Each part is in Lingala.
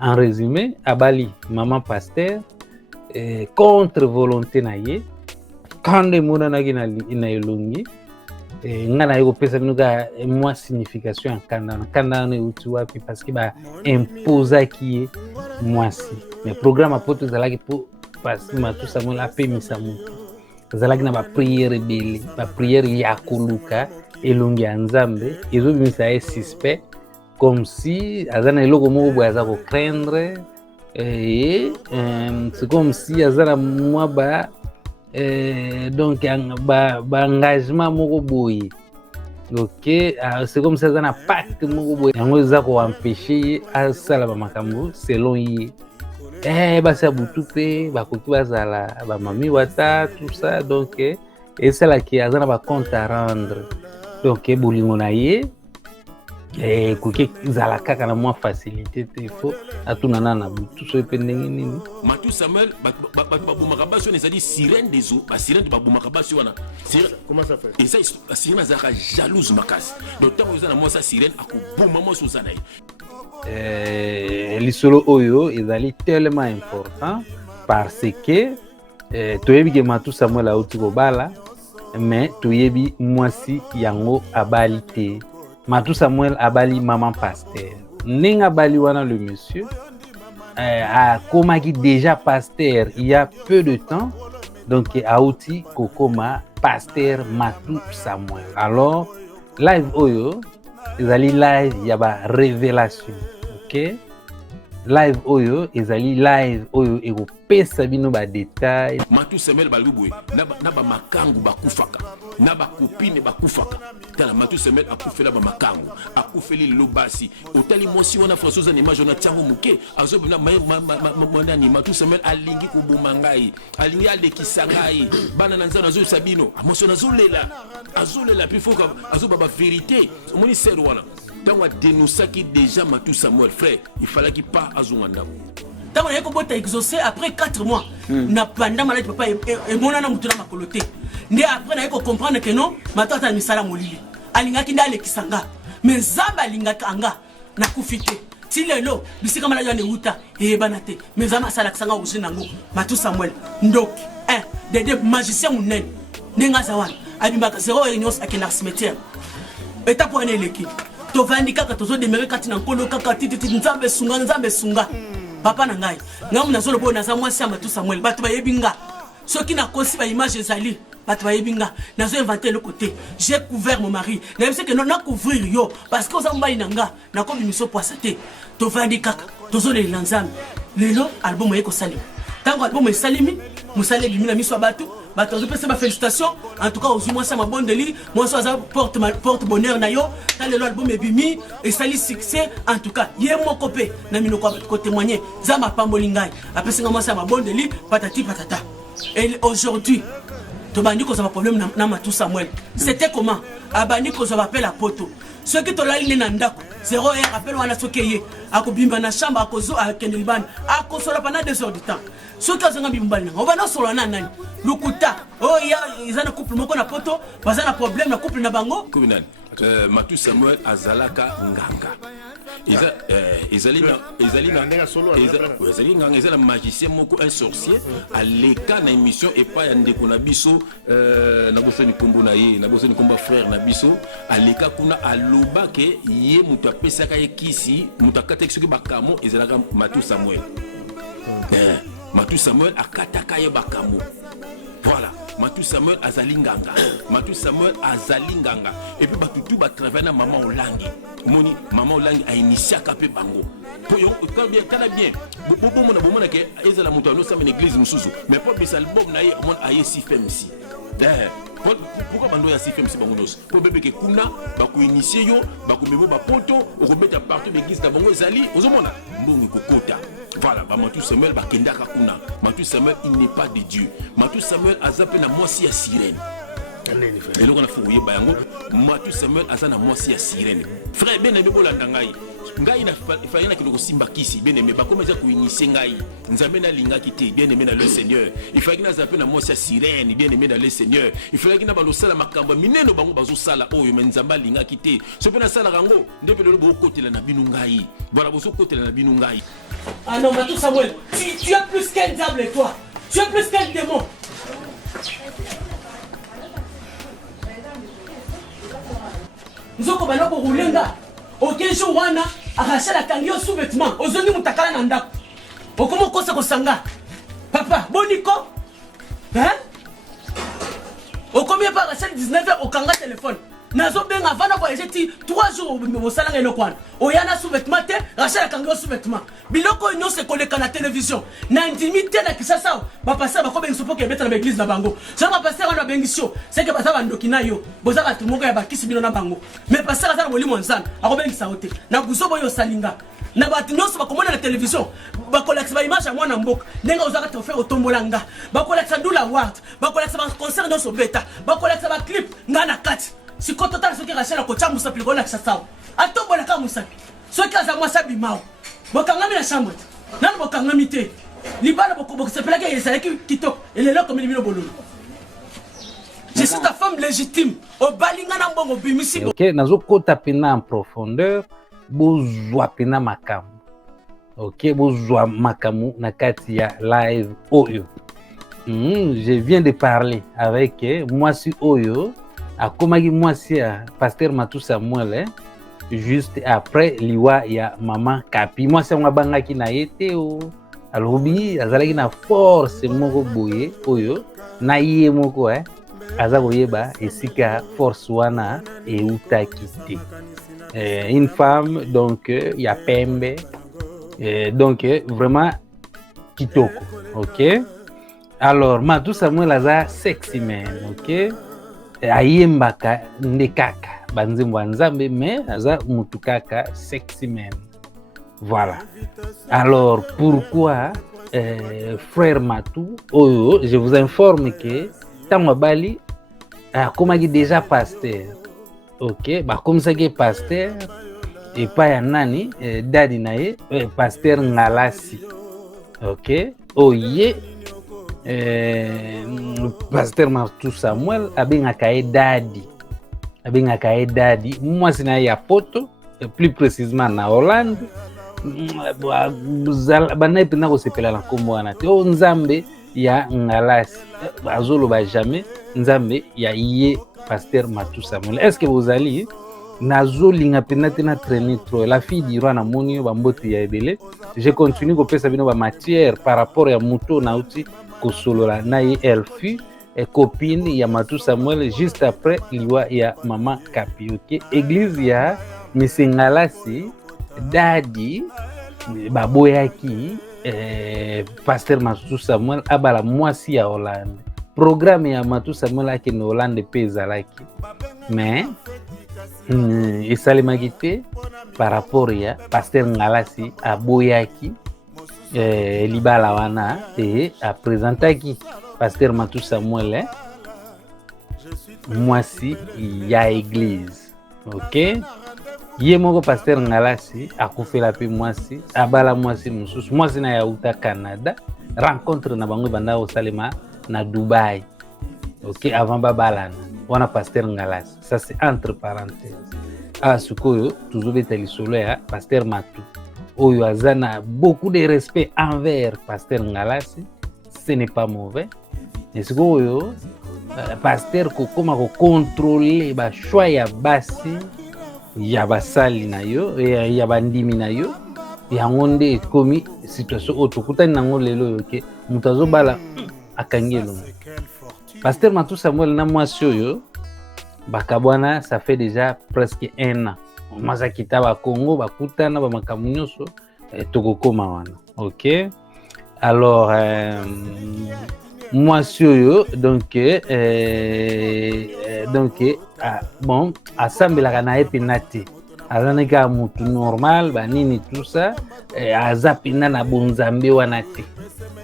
En résumé, abali maman pasteur contre volonté na ye quand mona na gina ina ilungi ngana yiko pesa nuka moi signification kanda na uti wapi parce que ba imposa qui moi si mais programme apoto zalaki pour parce que Matou Samuel apemisa mutu zalaki na ba prière bele ba prière ya koluka elongi ya nzambe ezobimisa ye suspect comme si azana eloko moko boye aza craindre et c'est comme si azana mwa ba donc ba engagement moko boye ok c'est comme si azana pacte moko boye yango eza koempêche ye asala bamakambo selon ye basi ya butu mpe bakoki bazala bamami wata tout ça donc esalaki aza na bacompte à rendre donc bolingo na ye koki ezala kaka na mwa facilité te fo atunana na butu so epe ndenge nini Matou Samuel babumaka basi wana ezali sirène des eaux basirène babumaka basi wana comment ça fait eza sirène azalaka jalouse makasi donc ntango eza na mwasi ya sirène akoboma mwasi oza na ye lisolo oyo ezali tellement important parce que toyebi ke Matou Samuel auti kobala mais toyebi mwasi yango abali te Matou Samuel abali maman pasteur ndenge abali wana le monsieur akomaki déjà pasteur il y a peu de temps donc auti kokoma pasteur Matou Samuel alors live oyo ezali live ya ba révélation ok live oyo ezali live oyo ekopesa bino ba détail Matou Samuel baluboye na ba makangu bakufaka na ba copine bakufaka tala Matou Samuel akufela ba makangu akufeli lobasi otali mosi wana François na image na tiango muke azobe na mwana ni Matou Samuel alingi kubuma ngai alingi alekisa ngai bana na nzana zo sabino amoso na azulela puis faut azoba ba vérité moni sero wana tango dénonçaki déjà Matou Samuel frère il fallait qu'il pas azunganda tant on a commencé exaucé après 4 mois na pendant malade papa et mon ana mutuna makoloté ndé après na comprendre que non Matou ata misala molili alingaki ndale kisanga mais zamba alingaka anga na kufite ti lelo bisika malade ya neuta et banate mais zamba sala kisanga usinango Matou Samuel ndok des magiciens munen ndenga zawana abimaka zéro réunion akina cimetière eta pour aller l'équipe tovandi kaka tozo demere kati na nkolo kaka titi nzambe sunga papa na ngai ngamu nazolo bo naza mwasi ya Matou Samuel bato bayebi nga soki na kosi ba image ezali bato bayebi nga nazo inventer le côté j'ai couvert mon mari na yebise que non na couvrir yo parce que oza mbali na nga na ko bimiso poisa te tovandi kaka tozo le nzambe lelo album yeko salimi tango album esalimi musale bimina miso bato bato zopesa ba félicitations en tout cas aux moi ça ma bonne deli moi ça porte bonheur na yo dans le album ebimi et sali succès en tout cas yé mon copé na mino ko témoigner za ma pambolingai apesa moi ça ma bonne deli patati patata et aujourd'hui to bandi ko ça problème na Matou Samuel c'était comment abandi ko ça appelle la poto ce qui to lali na ndako 0 heure appelle wana sokeye akobimba na chambre akozo akendelibana akosola pendant 2 heures du temps ce qui azanga bimbali na obana solo na nani lukuta ya izana couple moko na poto bazana problème na couple na bango kuminani Matou Samuel azalaka nganga ezali nganga ezali magicien moko un sorcier aleka na émission epa ya ndeko na biso na bosoni kombo na ye na bosoni kombo frère na biso aleka kuna aloba ke ye mutu apesaka ye kisi mutu akataki soki bakamo ezalaka Matou Samuel Matou Samuel akataka ye bakamo voilà Matou Samuel azalinganga Matou Samuel azalinganga et puis batutu ba travailler na maman Olangi moni maman Olangi a initié kapé bango pour yo kana bien bomo na ke ezala mutu alo sa église mususu mais pour bis album na ye mon aye si femsi pourquoi bando ya si femsi bango dos pour bébé ke kuna ba ko initier yo ba ko mebo ba poto o ko mettre partout l'église da bango ezali ozomona mbongo kokota. Voilà, Matou Samuel bakendaka kuna. Matou Samuel il n'est pas de Dieu. Matou Samuel azape na moisi ya sirène. Et là on a fouillé bayango. Matou Samuel azana moisi ya sirène. Frère ben na bibo la ndangai. ngai na fallait na kilo simba kisi bien aimé ba comme ça ko initier ngai nzambe na linga kité bien aimé na le Seigneur il fallait que na zape na mosia sirène bien aimé na le Seigneur il fallait que na ba losala makambo mineno bango bazo sala oyo mais nzamba linga kité so pe na sala rango ndepelo lo bo kotela na binu ngai voilà bozo kotela na binu ngai. Ah non Matou Samuel, tu es plus qu'un diable toi, tu es plus qu'un démon. Nzoko bana ko roulenga aucun jour wana arracher la kangio sous-vêtement ozongi mutakala na ndako okomo kosa kosanga papa boniko hein okomi pa arracher 19h okanga téléphone nazo benga vana voyager ti 3 jours au salanga elokwana oyana sous-vêtement te arracher la kangio sous-vêtement biloko no se koleka na télévision na intimité na kisasa ba passer ba ko bengi sopo ke beta na église na bango ça ba passer na bengisio c'est que basa bandoki na yo boza ba tumongo ya bakisi bino na bango mais passer ata boli monzana ako bengi saote na guso boyo salinga na batu nyonso bakomona na télévision bakolakisa ba image ya mwana mboka ndenga ozaka trophée otombolanga bakolakisa ndula award bakolakisa ba concert nyonso beta bakolakisa ba clip ngana kati sikoto tala soki rachela ko chamusa pliko na kisasa atombola ka musapi soki aza mwasabi mao bokangami na chambre nanu bokangami te libala bokosepela ke ezalaki kitoko elelo comme libino bololo je suis ta femme légitime obalinga na mbongo bimisi ok nazo kota pena en profondeur bozwa pena makamu ok bozwa makamu na kati ya live oyo je viens de parler avec mwasi oyo akomaki mwasi ya pasteur Matou Samuel juste après liwa ya maman Kapi mwasi yango abangaki na ye te o alobi azalaki na force moko boye oyo na ye moko aza koyeba esika force wana eutaki te une femme donc ya pembe donc vraiment kitoko ok alors Matou Samuel aza sexy man ok ayembaka nde kaka banzembo ya nzambe mais aza mutu kaka sexy man voilà alors pourquoi frère Matou oyo je vous informe que ntango abali akomaki déjà pasteur ok bakomisaki pasteur epai ya nani dadi na ye pasteur Ngalasi ok oye pasteur Matou Samuel abengaka ye dadi mwasi na ye ya poto plus précisément na Hollande banaye mpena kosepela na nkombo wana te o nzambe ya Ngalasi azoloba jamais nzambe ya ye pasteur Matou Samuel. Est-ce que vous allez nazolinga mpena te na traîner trop la fille dirwa na moni yo bamboti ya ebele je continue kopesa bino ba matière par rapport ya muto nauti kosolola na ye elle fut copine ya Matou Samuel juste après liwa ya maman Kapi ok église ya Monsieur Ngalasi dadi baboyaki pasteur Matou Samuel abala mwasi ya Hollande programme ya Matou Samuel akende Hollande pe ezalaki mais esalemaki te par rapport ya pasteur Ngalasi aboyaki libala wana te apresentaki pasteur Matou Samuel mwasi ya église ok ye moko pasteur Ngalasi akufela pe mwasi abala mwasi mususu mwasi na yauta Canada rencontre na bango banda osalema na Dubaï ok avant babalana wana pasteur Ngalasi ça c'est entre parenthèses sukoyo tozobeta lisolo ya pasteur Matou oyo azana beaucoup de respect envers pasteur Ngalasi ce n'est pas mauvais mais sikoyo pasteur kokoma ko contrôler ba choix ya basi ya basali na yo ya bandimi na yo yango nde ekomi situation oyo tokutani nango lelo oyo ke moto azobala akangi elongo pasteur Matou Samuel na mwasi oyo bakabwana ça fait déjà presque 1 an mwasi akita bakongo bakutana bamakambo nyonso tokokoma wana ok alors mwasi oyo donc bon asambelaka na ye mpena te azanaki kaka mutu normal banini tout ça aza mpena na bonzambe wana te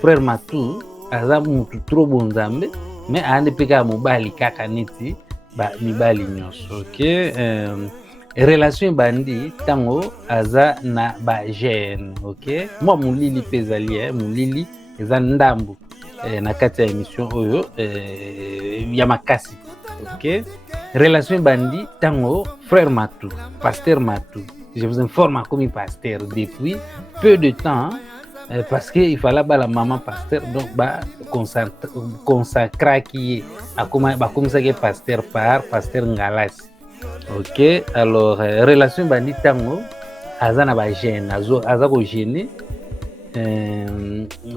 frère Matou aza mutu trop bonzambe mais ayande mpe kaka mobali kaka neti mibali nyonso ok relation bandi tango aza na ba gene, ok? Moi mulili pezali mulili eza ndambu na kati ya émission oyo ya makasi, ok? Relation bandi tango frère Matou, pasteur Matou. Je vous informe comme pasteur depuis peu de temps parce que il fallait la maman pasteur donc ba consacrer qui a comme ça que pasteur par pasteur Ngalas. Ok, alors relation bandi tango azana ba gene aza ko gene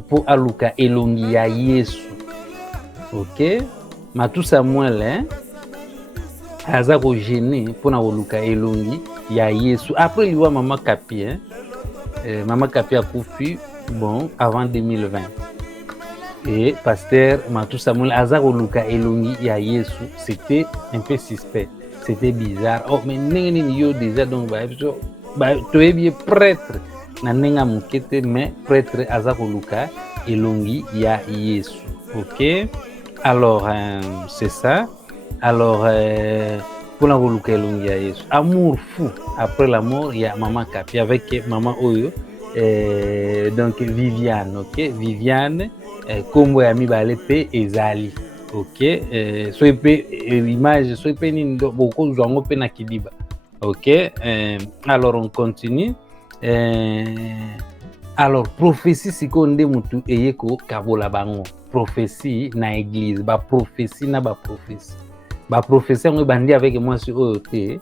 pour aluka elongi ya Yesu. Ok, Matou Samuel aza ko gene pour na aluka elongi ya Yesu. Après il voit maman Kapi maman Kapi a kufi bon avant 2020 et pasteur Matou Samuel aza ko aluka elongi ya Yesu. C'était un peu suspect. C'était bizarre. Oh, mais n'engeni yo déjà donc tu es bien prêtre na nenga mukete mais prêtre azako luka elongi ya Yesu. Ok, alors c'est ça. Alors pour la luka elongi ya Yesu, amour fou après la mort, il y a maman Kapi avec maman Oyo donc Viviane. Ok, Viviane kombo ya mibale pe ezali. Ok, soit image, soit beaucoup de pe na kidiba. Ok, alors on continue. Alors prophétie sikonde mutu eyeko kabola bango. Prophétie na église, ba prophétie na ba prophétie. Ba prophétie on bandi avec moi sur OT.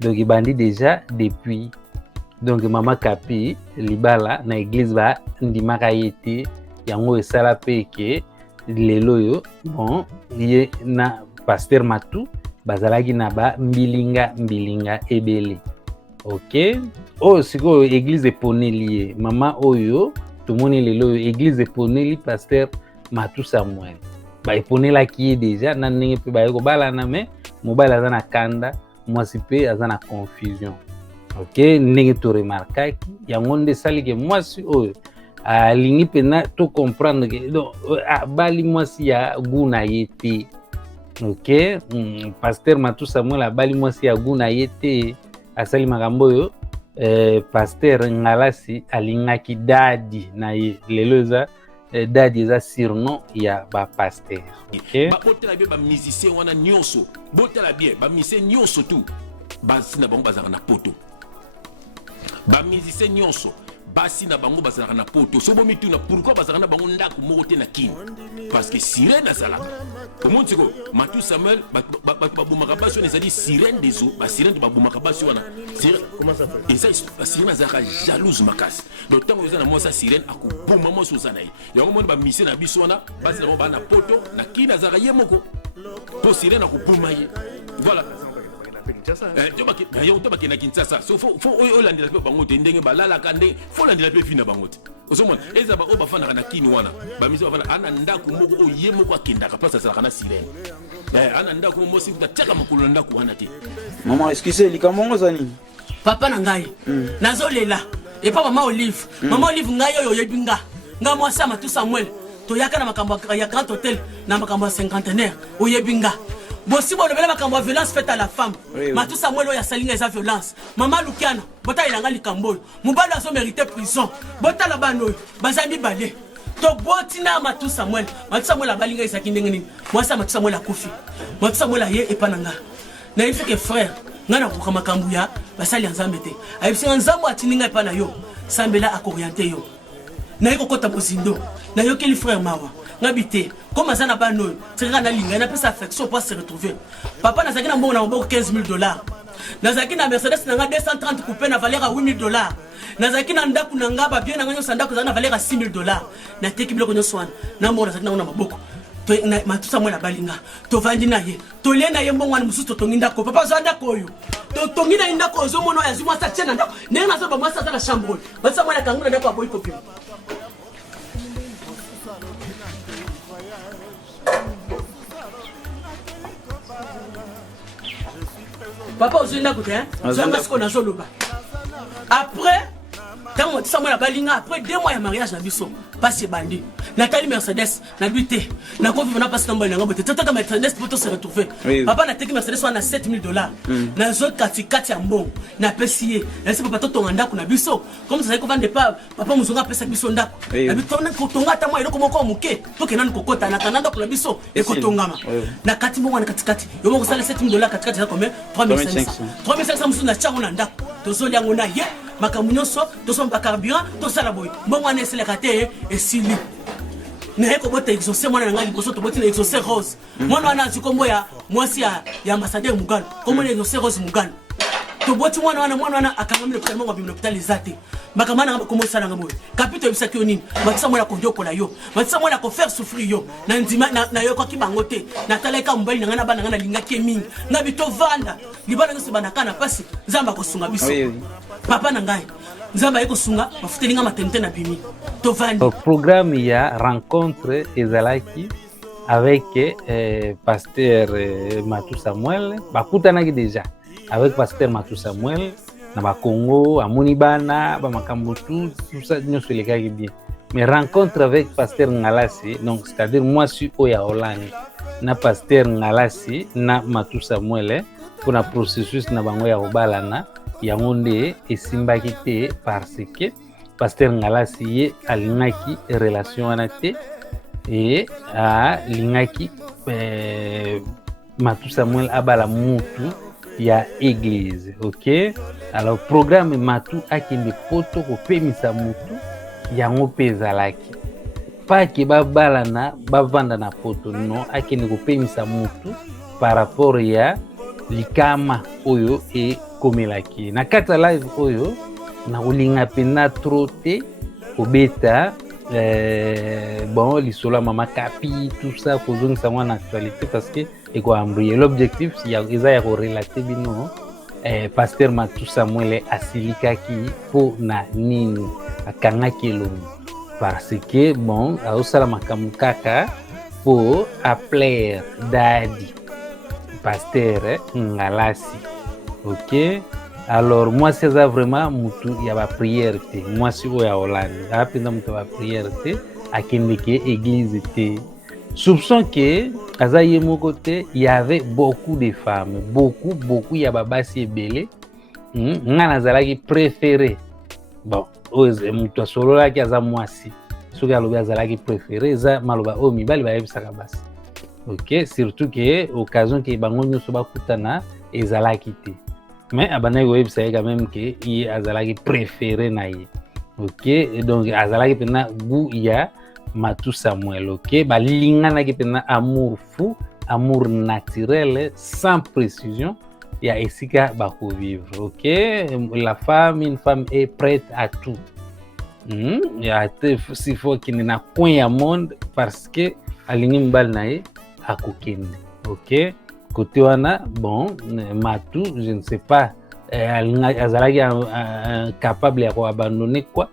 Donc il bandi déjà depuis. Donc maman Kapi libala na église ba ndimaka yete yango esala peke. Lelo yo bon ye na pasteur Matou bazalaki na ba mbilinga ebele. Ok, oh siko église eponeli mama oyo tomoni lelo yo église eponeli pasteur Matou Samuel ba eponela ki déjà na ndenge pe ba ko bala na me mobile aza na kanda mwasi pe aza na confusion. Ok, ndenge to remarkaki yango nde sali ke mwasi oyo alingi pena to comprendre que donc bali mwasi ya guna yete. Ok, pasteur Matou Samuel bali mwasi ya guna yete asali makambo yo pasteur Ngalasi alingaki dadi na ye lelo za dadi za surnom ya ba pasteur. Ok, ba botela bien ba musicien wana nyonso botela bien ba musicien nyonso tout basi na bango bazaka na poto ba musicien nyonso basi na bango bazalaka na poto so bomi tuna pourquoi bazalaka na bango ndako moko te na kini parce que sirène azalaka comment tu go Matou Samuel babumaka basi wana ezali sirène des eaux ba sirène babumaka basi wana comment ça fait et ça sirène azalaka jalouse makasi donc tango eza na mwasa sirène akuboma mwasi oza na ye yango moni bamise na biso wana basi na bango baa na poto na kini azalaka ye moko po sirène akuboma ye voilà. To bakena Kinshasa so fo olandela pe bango te ndenge balala kande fo landela pe fina bango te osomona eza ba obafana na kini wana ba misi bafana ana ndako moko oye moko akendaka place azalaka na sirène ana ndako moko mosi kutaka makolo ndako wana te maman excusez likamongo zani papa na ngai nazolela et pas maman Olive ngai oyo yebinga nga mwasa Matou Samuel to yaka na makambo ya Grand Hôtel na makambo ya cinquantenaire oyebinga. Bon, si vous avez la violence faite à la femme, Matou Samuel a sali esa violence. Maman Lukiana, bota ilanga likambo. Mubala so mérité prison. Bota la bano, bazami balé. To botina Matou Samuel a balinga esa kindenge nini. Moi ça Matou Samuel a kufi. Matou Samuel a ye epananga. Na il fait que frère, ngana ko makambu ya basali nzambe te. Ayibisi nzambo atininga epana yo. Sambela akorienter yo. Na yiko kota bozindo. Na yo keli frère mawa. Ngabité comme ça n'a pas nous c'est quand linga na pesa affection pour se retrouver papa nazaki na mbongo na mbongo $15,000 nazaki na Mercedes na 230 coupé na valeur à $8,000 nazaki na ndaku na ngaba bien na nganyo sandaku na valeur à $6,000 na teki biloko nyo swana na mbongo nazaki na maboko to na Matou Samuel balinga to vandi na ye to le na ye mbongo na mususu to tonginda ko papa zanda koyo to tongina inda ko zo mono ya zimwa sa tena ndako nenga na so ba mwasa na chambre Matou Samuel kanguna ndako aboyi ko pima. Papa, vous êtes là, hein? Après, quand moi ça moi la balinga après 2 mois ya mariage na biso passe bandi Nathalie Mercedes na buté na ko vivre na passe tambo na ngobote tata Mercedes pour se retrouver papa na teki Mercedes wana $7,000 na zo kati ya mbongo na pesier na se papa to tonga na biso comme ça ko vendre pas papa muzonga pesa biso ndako na bitona ko tonga ta moi eloko moko muke to ke nani kokota na kananda ko na biso e ko tongama na kati mbongo na kati yo moko sala $7,000 kati ya combien 3,500 musu na chango na ndako to zo liango na ye makamunyo so to so carburant to sala boy mbongo na eseleka te esili na eko bota exaucer mwana ngali boso to boti exaucer rose mwana wana zikombo ya mwasi ya ambassadeur Mugano comme exaucer rose Mugano to boti mwana wana akangamile kwa mbongo bimno hospital zate makamana ngaba komo sala ngabo kapito bisaki onini matisa mwana ko ndoko la yo matisa mwana ko faire souffrir yo na ndima na yo ko kibango te na taleka mbali na ngana bana ngana lingaki mingi ngabi to vanda libana ngose bana kana pasi zamba ko sunga biso papa na ngai nzamba eko sunga bafutelinga matente na bimi to vanda programme ya rencontre ezalaki avec pasteur Matou Samuel bakutanaki déjà avec pasteur Matou Samuel na ba Congo amoni bana ba makambo tout ça nyonso elekaki bien mais rencontre avec pasteur Ngalasi donc c'est-à-dire moi suis oya Hollande na pasteur Ngalasi na Matou Samuel pour na processus na bango ya obalana yango nde esimbaki te parce que pasteur Ngalasi ye alingaki relation wana te et alingaki Matou Samuel abala mutu ya église, ok? Alors programme Matou akende poto ko pemisa mutu yango pezalaki pas que babalana bavanda na poto non akende ko pemisa mutu par rapport ya likama oyo e komelaki na kata live oyo na ulinga pena trote obeta bon lisolo mama kapi tout ça kozongisa mwana actualité parce que et quoi embrouiller l'objectif si ya relater bino pasteur Matou Samuel asilikaki po na nini akangaki elongi parce que bon aosala makambo kaka po appeler dadi pasteur Ngalasi, ok? Alors moi c'est ça vraiment mutu ya ba prière te moi si oya Hollande apenda mutu ba prière te akendeke église te soupçon que azaye moko te il y avait beaucoup de femmes beaucoup ya babasi ebele nga nazalaki préféré bon mutu asololaki aza mwasi soki alobi azalaki préféré eza maloba oyo mibali bayebisaka basi, ok? Surtout que occasion ke bango nyonso bakutana ezalaki te mais abandaki koyebisa ye quand même ke ye azalaki préféré na ye, ok? Donc azalaki pena goût ya Matou Samuel, ok? Balinganaki pena amour fou, amour naturel sans précision ya esika bako vivre, ok? La femme, une femme est prête à tout. Ya te si faut qu'il na coin ya monde parce que alingi mbal na ye akokende, ok? Côté wana bon Matou je ne sais pas azalaki capable ya ko abandonner quoi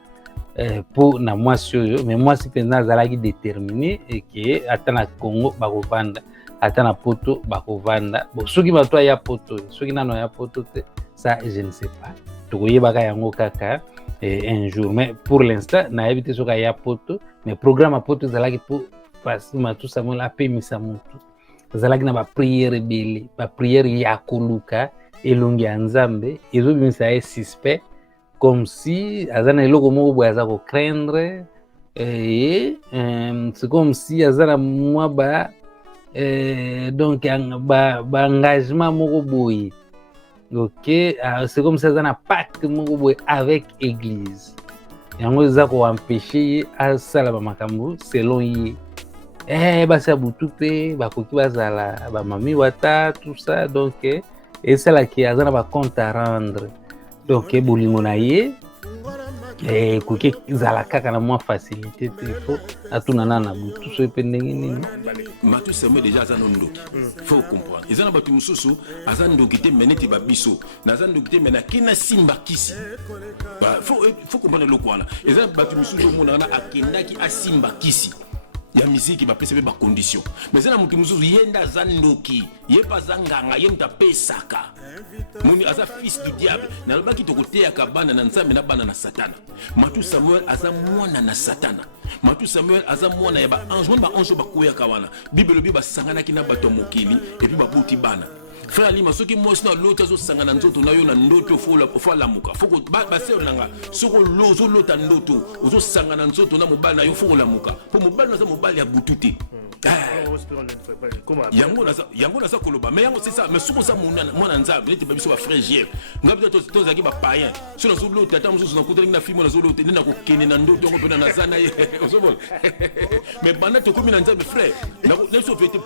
pour na mwasi oyo mais mwasi penza azalaki déterminé et que ata na Congo bakovanda ata na poto bakovanda bon soki bato aya poto soki nano ya poto te ça je ne sais pas tokoyebaka yango kaka un jour mais pour l'instant nayebi te soki aya poto mais programme ya poto ezalaki po pasi Matou Samuel apemisa mutu ezalaki na bapriere ebele bapriere ya koluka elongi ya Nzambe ezobimisa ye suspect comme si azana eloko moko boye aza craindre c'est comme si azana mwa donc engagement moko boye, ok? C'est comme si azana pacte moko boye avec église yango eza ko empêcher ye asala ba makambo selon ye basi abutu pe bakoki bazala bamami wata tout ça donc esalaki azana ba compte à rendre donc bolingo na ye koki zala kaka na mwa facilité te fo atunana na butu so pe ndenge nini Matou Samuel déjà aza ndoki faut comprendre ezana batu mususu aza ndoki te meneti babiso naza ndoki te mena kina simba kisi faut comprendre le kwana ezana batu mususu mona na akendaki asimba kisi ya musique bapesa pe ba condition mais ça na mutu mususu yenda zandoki ye pazanganga ye mtapesaka muni aza fils du diable na lobaki tokoteya kabana na nzambe na bana na satana Matu Samuel aza mwana na satana Matu Samuel aza mwana ya ba ange ba ange bakoya kawana bible bi basangana kina bato mokili et puis babuti bana frère Lima soki mwasi na lota zo sangana nzoto na yo na ndoto fo lamuka foko ba se nanga soko lozo lota ndoto ozo sangana nzoto na mobali na yo fo lamuka po mobali na za mobali ya bututi yango naza koloba mais yango c'est ça mais soko za mwana nzambe neti babiso ba frère Jésus ngabi to zaki ba païen so na zo lota ta muzo na kuteli na filmo na zo lota ndina ko kene na ndoto ngo pena na zana ye ozobola mais bana to komi na nzambe frère na so fete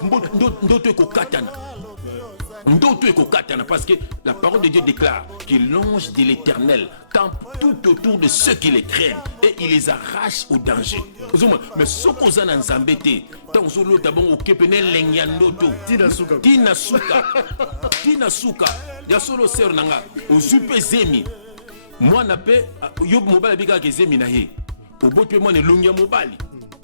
ndoto ekokatana Ndoto ekokatana parce que la parole de Dieu déclare que l'ange de l'Éternel campe tout autour de ceux qui les craignent et il les arrache au danger. Mais ce qu'on a dans Zambété, tant que l'autre bon au kepene lenyandoto, tina suka, ya solo ser nanga, au super zemi. Moi na pe yob mobile bika ke zemi na he. Au bout moi ne lungia mobile.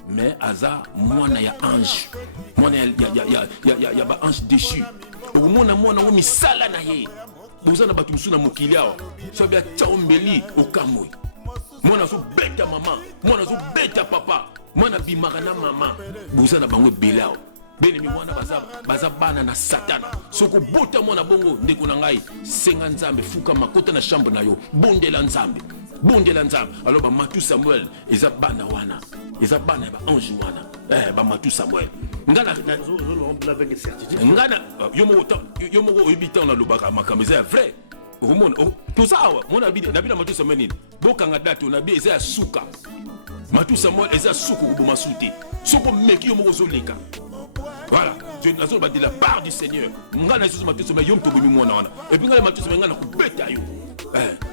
Mais aza moi na ya ange. Moi ya ba ange déchu. Mwana ngo misala na ye bozana batu musuna mokili awa so bia tchombeli okamoi mwana so beta mama mwana so beta papa mwana bimaka na mama bozana bango belao bene mi mwana baza bana na satana soko bota mwana bongo ndeko na ngai senga nzambe fuka makota na chambre na yo bondela nzambe alors ba Matu Samuel eza bana wana eza bana ba ange wana ba Matu Samuel ngana yomo oyibita na lobaka makambo eza vrai omona tout ça mona bi na Matu Samuel nini bokanga date na bi eza suka Matu Samuel eza suku kuboma suti soko meki yomo kozoleka voilà je nazo ba de la part du Seigneur ngana yesu Matu Samuel yom to bimi mwana wana et puis ngana Matu Samuel ngana kubeta yo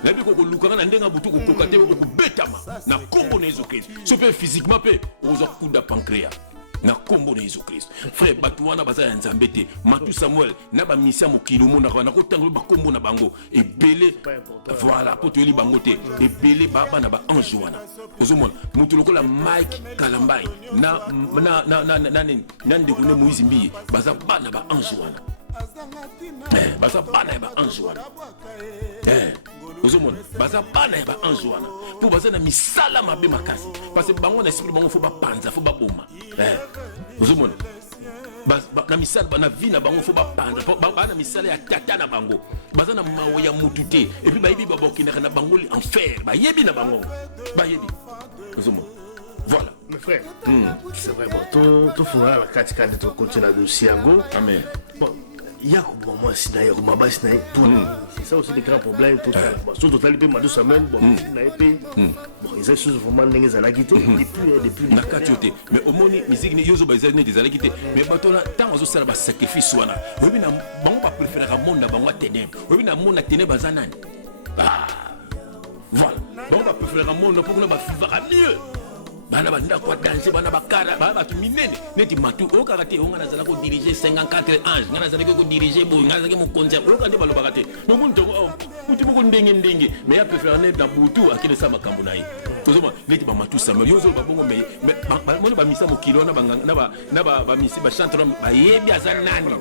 nabi ko lukanga na ndenga butu ko kokate ko betama na kombo na Jésus Christ so pe physiquement pe ozo kuda pancréas na kombo na Jésus Christ frère batu wana baza ya nzambe te Matu Samuel na ba misia mokili mona na ko tangolo ba kombo na bango ebele voilà poto eli bango te ebele baba na ba ange wana ozomona mutu lokola Mike Kalambai na ndeko ne Moïse Mbiye baza bana ba ange wana baza bana ya ba ange wana ozomona baza bana ya ba ange wana po baza na misala mabe makasi parce que bango na esprit bango fo ba panza fo ba boma ozomona na misala na vie na bango fo ba panza ba na misala ya tata na bango baza na mawo ya mutu te et puis bayebi babokina na bango enfer bayebi na bango bayebi ozomona voilà mes frères c'est vrai bon tout fera la carte de continuer à dossier ango amen bon Yakuba moi si d'ailleurs maba si nae c'est ça aussi des grands problèmes tout surtout tali pe Matu Samuel bon nae pe bon ils ont choses vraiment ndenge za la guité depuis na katiote mais au moni musique ni yozo ba zane des ala guité mais batona tant ozo sala ba sacrifice wana obi na bango ba préférer ka monde na bango ténèbres obi na monde na ténèbres za nani voilà bango ba préférer ka monde pour na ba vivre mieux bana banda kwa danser bana bakara bana batu minene neti Matu okaka te onga nazala ko diriger 54 anges ngana nazala ko diriger bo ngana nazala ko concert oka nde balobaka te mumuntu moko ndenge mais a préférer ne da butu akile sa makambo na ye tozoma neti ba Matu Samuel yozo ba bongo mais mona ba misa mokilo na ba misi ba chanteur ba yebi azana nani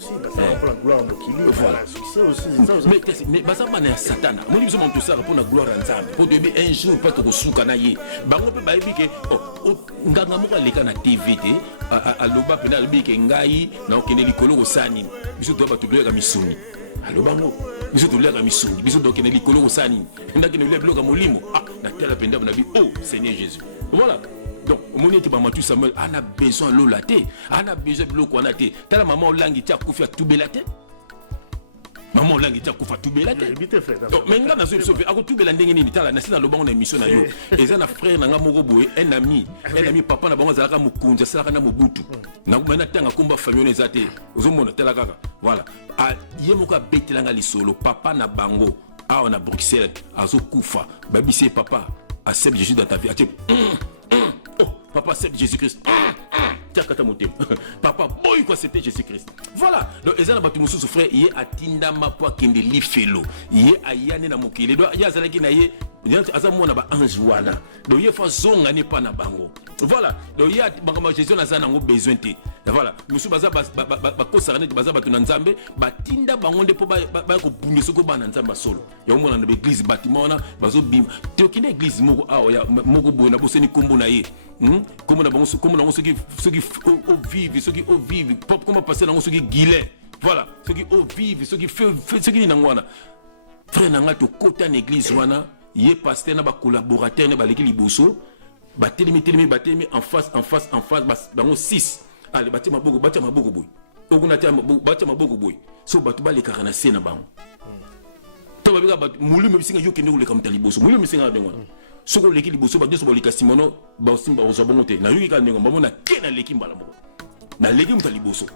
pour la gloire de Kili voilà succès aussi mais basa bana ya satana moni biso monto sala pour na gloire nzambe pour début un jour pas to suka na ye bango pe bayebi ke nganga moko aleka na TV te aloba pe na albi ke ngai na okende likolo kosani biso to ba to ka misuni aloba ngo biso to ka misuni biso to okende likolo kosani ndaki ne bloka molimo na tela penda na bi Seigneur Jésus voilà. Donc, mon équipe Matu Samuel a besoin de l'eau la tête, a besoin de l'eau qu'on a tête. T'as la maman langue qui a coupé à tout la tête. Maman langue qui a coupé à tout la tête. Donc, mais on a sauvé. À tout la dengue ni t'as la nation dans le bon émission na yo. Et un frère n'a pas boé, un ami papa n'a pas zara mukunja sara na mubutu. Na maintenant tanga combat famille les athées. Aux hommes tela kaka. Voilà. A yemoka betelanga li solo papa na bango. Ah on a Bruxelles, azo kufa. Babi c'est papa. Accepte Jésus dans ta vie. Papa accepte Jésus-Christ. Papa boy quoi c'était Jésus-Christ. Voilà. Donc ezana batu mususu frère yé atinda mapwa kende lifelo. Yé ayane na mokili. Donc ya zalaki na yé aza mwana ba ange wana donc il faut zonga ne pas na bango voilà donc il y a bakama gestion na za nango besoin te voilà musu baza ba kosa ne baza batu na nzambe batinda bango nde po ba ko bunge soko ba na nzamba solo ya mwana na église bâtiment wana bazo bim te okinde église moko awa ya moko boye na boseni kombo na ye kombo na bango kombo na bango soki au vive pop comment passer na bango soki guilet voilà soki au vive soki soki na ngwana frère nanga to kota na église wana yé pasteur na ba collaborateur na ba leki liboso ba telemi en face bango 6 allez batia maboko boy okuna tia batia maboko boy so batu ba leka na sena bango to ba bika ba mulimo bisinga yoke ne uleka mta liboso mulimo bisinga bengo soko leki liboso ba deso ba leka simono ba simba ozo bongote na yoki ka nengo ba mona ke na leki mbala moko na leki mta liboso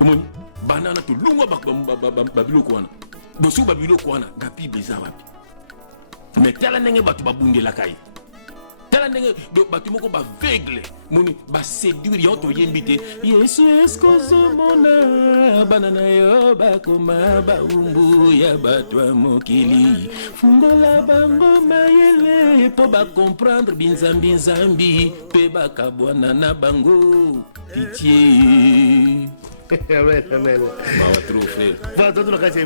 moni banana to lungwa ba biloko wana boso ba biloko wana ngapi beza wapi mais tala ndenge bato babundela kai tala ndenge bato moko baveugle moni baséduire yo to yembi te yesu eskozomona banana yo bakoma baumbu ya bato ya mokili fungola bango mayele po bacomprendre binzambi mpe bakabwana na bango pitié. Amen. Trop frère. Voilà, dans la case,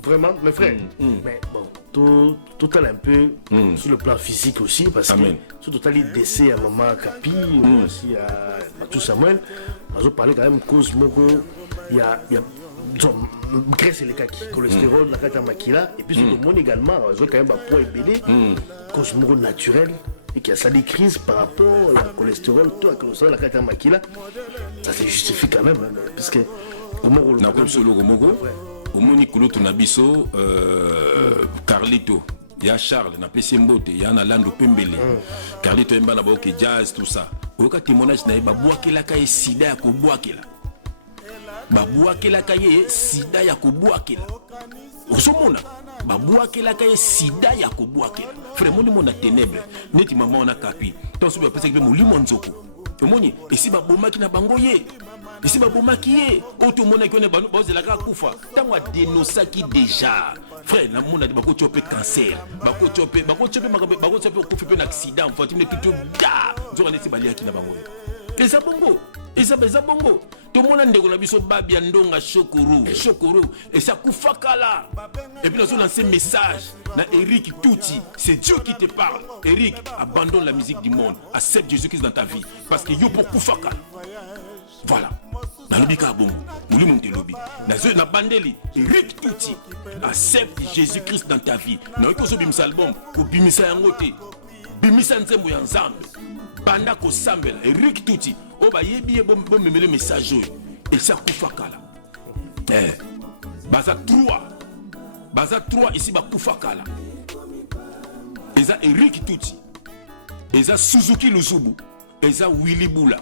vraiment, mes frères. Mais bon, tout est un peu sur le plan physique aussi, parce que surtout les décès à maman Capi, aussi à tout Samuel, on va parler quand même cause il y a graisse et les kaki, cholestérol, la carte makila, et puis sur le monde également, on va quand même un poids ébélé, cause naturelle. Et qui a ça des crises par rapport au cholestérol, toi, que la carte makila, ça se justifie quand même, puisque na comme solo gomogo au moni kulutu na biso Carlito ya Charles na pesembote ya na lando pembele Carlito emba na boke jazz tout ça oka témoignage na ba boakela ka sida ya ko boakela ba boakela ka ye sida ya ko boakela osomona ba boakela ka ye sida ya ko boakela frère moni mona ténèbre neti maman na kapi to so ba pesa ke molimo nzoko omoni esi ba bomaki na bango ye ici babomaki ye oto mona ki one bazelaka kufa ntango adenosaki déjà frère na mona de bakoti ope cancer bakoti ope okufi mpe na accident mfati mne kiti da nzoka neti baliaki na bango eza bongo tomona ndeko na biso babi ya ndonga shokoro esa kufa kala et puis nazo lancer message na Eric Touti, c'est Dieu qui te parle. Eric, abandonne la musique du monde, accepte Jésus-Christ dans ta vie parce que yo pour kufa kala. Voilà. Na lobi ka bongo, mouli monte lobi. Na bandeli, Eric Touti, accepte Jésus-Christ dans ta vie. Na yoko so bimisa album, ko bimisa yango te. Bimisa nzembo ya nzambe. Banda ko sambela, Eric Touti, o ba yebi ye bom memele message oyo. Et ça kufa kala. Baza 3 ici ba kufa kala. Eza Eric Touti. Eza Suzuki Luzubu. Eza Willy Bula.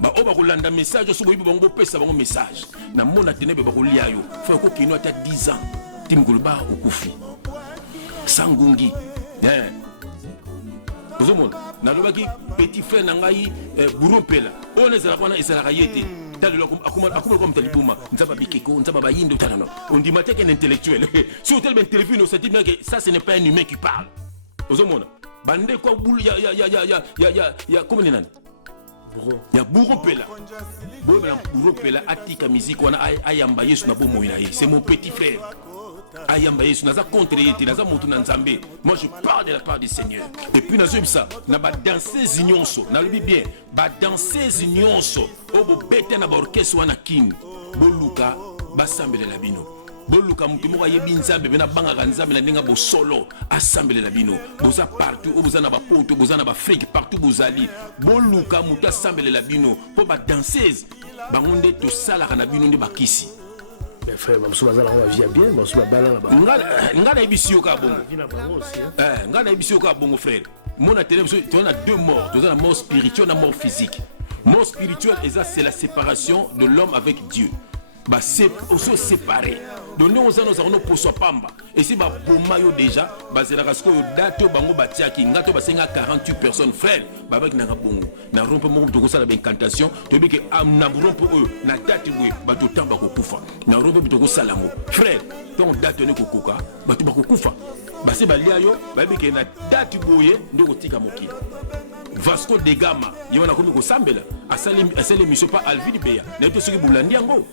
Ba oba kolanda message so boyiba bango pesa bango message na mona tenebe ba kolia yo faut ko kino ata 10 ans timgoloba okufi sangungi ozomona na lobaki petit frère na ngai buropela on ezala kona ezala yete talelo akuma comme talibuma nzaba bikeko nzaba bayindo talano on dit matek un intellectuel sur tel ben téléphone on se dit que ça ce n'est pas un humain qui parle ozomona bande ko bulu ya comment nani ya buropela buropela atika musique wana ayamba yesu na bomo ina ye c'est mon petit frère ayamba yesu naza contre yete naza motu na nzambe moi je parle de la part du Seigneur et puis nazo bisa na ba danseuse nyonso na lobi bien ba danseuse nyonso obo bete na ba orchestre wana king boluka basambelela bino boluka mutu moko yebi nzambe bena bangaka nzambe na ndenge bo solo assemblée bino boza partout boza na ba poto boza na ba Afrique partout bozali boluka mutu assemblée bino po ba danseuse bangonde to sala kana bino nde bakisi mes frères mamso bazala on vient bien mamso babala ba ngana ebisio ka bongo ngana ebisio ka bongo frère mon atelier tu as deux morts tu as la mort spirituelle et la mort physique mort spirituelle c'est la séparation de l'homme avec Dieu bah c'est aussi séparé donné aux ans nous pour soi pamba et si ba bomayo déjà basé la casco dato bango batiaki ngato basenga 48 personnes frère baba ki na bongo na rompe mo to ko sala incantation to bi ke am na rompe eux na date boy ba to tamba ko kufa na rompe to ko sala mo frère donc date ne ko koka ba to ba ko kufa basi balia yo ba bi ke na date boye ndoko tika mokili Vasco de Gama yona komi ko sambela asali mission pas Alvin Beya na to soki bulandi yango.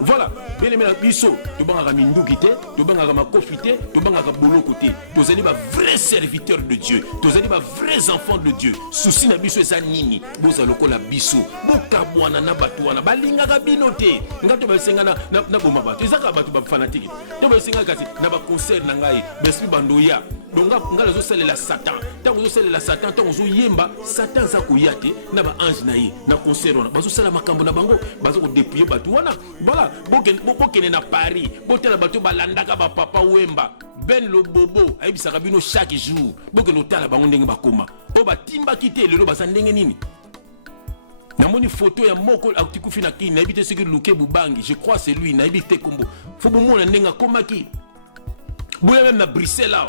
Voilà, bien aimé la biso, tu bangas mindukité, tu bangas makofité, tu bangas bolokité. Tu allez ba vrais serviteurs de Dieu, tu allez ba vrais enfants de Dieu. Souci na biso eza nini, boza lokola biso, bokabwana na batuana, balinga ka binote. Ngato ba senga na boma batu, ezaka batu ba fanatique. To ba senga kasi na ba concert na ngai, bespi bandoya. Donc ngala zo salela Satan. Tant zo salela Satan, tant zo yemba, Satan za koyate na ba ange na ye, na concert wana. Bazo sala makambo na bango, bazo ko dépouiller batu wana. Voilà. Bokene na Paris, botela bato balandaka ba papa Wemba, Ben le bobo, ayebisaka bino chaque jour. Bokene otala bango ndenge bakoma. O batimba kite lelo basa ndenge nini? Namoni photo ya moko akikufi na kini, naibite soki Luke Bubangi, je crois c'est lui, naibite kombo. Faut bomona ndenge komaki. Boya même na Bruxelles là.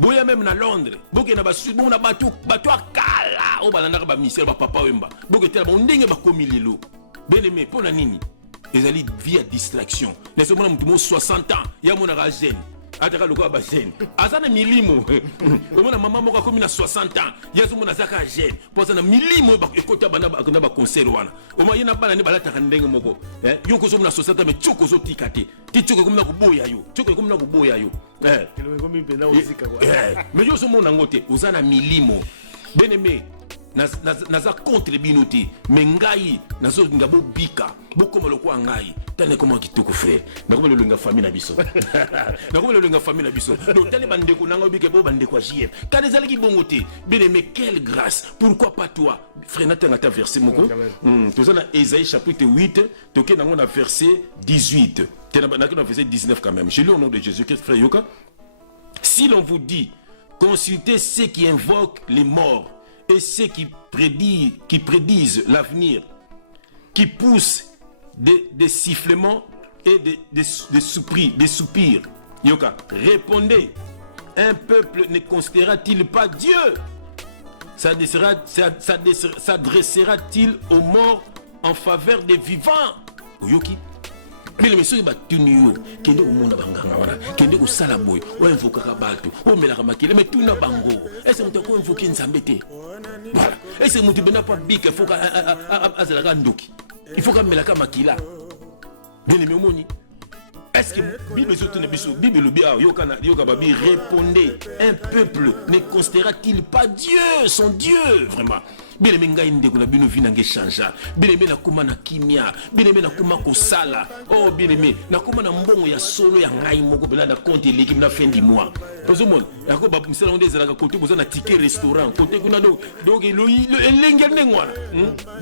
Boya même na Londres. Bokene na basu, bona bato akala. O balandaka ba misel ba papa Wemba. Boketela ba ndenge bakomi lelo. Bien aimé, pona nini? Ils allaient via distraction. Les hommes ont 60 ans, il y a mon jeune. Ataka le quoi jeune. Azana milimo. Au moins maman moka comme 60 ans, il y a mon azaka jeune. Pour ça na milimo ba ekota bana ba concert wana. Au moins yana bana ne balata ndenge moko. Yo ko zo na 60 ans mais tchoko zo tikate. Ti tchoko comme na ko boya yo. Tchoko comme na ko boya yo. Mais yo zo mona ngote, ozana milimo. Bien aimé. Naza contre binote mais ngai nazo ngabo bika bokoma lokwa ngai tane koma kitoko frère nakoma lelenga famille na biso nakoma lelenga famille na biso donc tane bandeko nanga bike bo bandeko a JF quand les aliki bongote bien mais quelle grâce pourquoi pas toi frère natanga ta verset moko toza na Ésaïe chapitre 8 toke nango na verset 18 tena na verset 19 quand même je lis au nom de Jésus-Christ frère Yoka. Si l'on vous dit consultez ceux qui invoquent les morts et ceux qui prédisent l'avenir, qui poussent des sifflements et des soupirs. Yoka, répondez, un peuple ne considérera-t-il pas Dieu? S'adressera-t-il aux morts en faveur des vivants? Yoki. Mais les messieurs batuniyo kende umona banganga wana kende kusala boy o invoka ka bato o melaka makile mais tuna bango est-ce que ko invoquer nzambe te voilà est-ce que mutu bena pas bika faut ka azala ka ndoki il faut ka melaka makila bien les moni est-ce que Bible surtout ne biso Bible le bien yoka babi répondez un peuple ne considérera-t-il pas Dieu son Dieu vraiment bien aimé ngai ndeko na bino vina nge changea bien aimé na kuma na kimia bien aimé na kuma ko sala oh bien aimé na kuma na mbongo ya solo ya ngai moko bela na compte l'équipe na fin du mois parce que mon yako ba msala onde zela ka côté boza na ticket restaurant côté kuna donc elenge ndengwa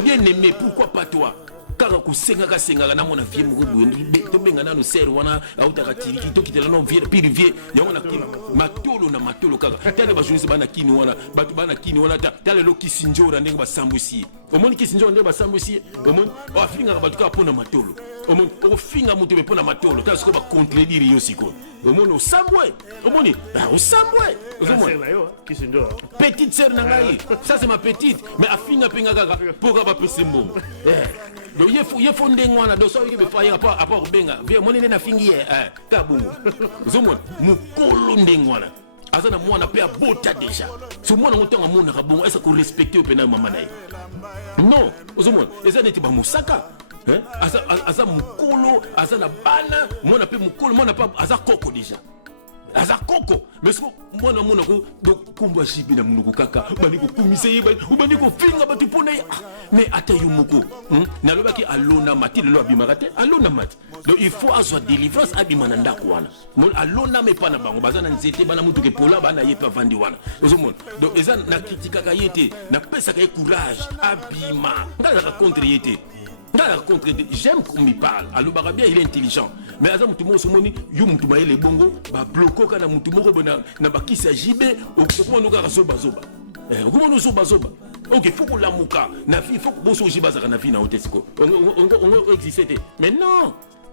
bien aimé pourquoi pas toi kaka kusenga na mona vie moko boye to benga na no ser wana autaka tiriki to kitela no vie pire vie yango na kini matolo kaka tele ba journée bana kini wana batu bana kini wana tele lo kisinjora ndenge ba sambusi omoni kisinjora ndenge ba sambusi omoni o afinga ka batu ka pona matolo omoni o finga mutu be pona matolo ta siko ba contredire yo siko omoni o sambwe omoni o sambwe petite sœur na ngai ça c'est ma petite mais afinga penga kaka poka ba pese mbongo donc il faut ndengwana donc ça il faut faire à part benga bien mon na fingi ka bongo zomona mukolo ndengwana azana mwana pe abota déjà so mwana ngotonga mona ka bongo est-ce que respecter opena mama naye non zomona eza neti ba musaka aza mukolo azana bana mwana pe mukolo mwana pa aza koko déjà aza koko mais so mwana mona ko donc komba jibi na munoko kaka bani ko kumise ye bani ko finga batu pona ye mais ata yo moko na lobaki alona mati le lobi marate alona mati donc il faut azwa délivrance abimana ndako wana mon alona me pana bango bazana nzete bana mutu ke pola bana ye pa vandi wana ozomona donc eza na critique ka yete na pesa ka courage abima ngala ka contre yete ngala contre j'aime qu'on me parle allo barabia il est intelligent mais aza mutu mo somoni yo mutu maele bongo ba bloko kana mutu moko bona na bakisa jibe okomona ka so bazoba okomona so bazoba ok faut qu'on lamuka na vie faut que boso jiba za na vie na hotesiko on existait mais non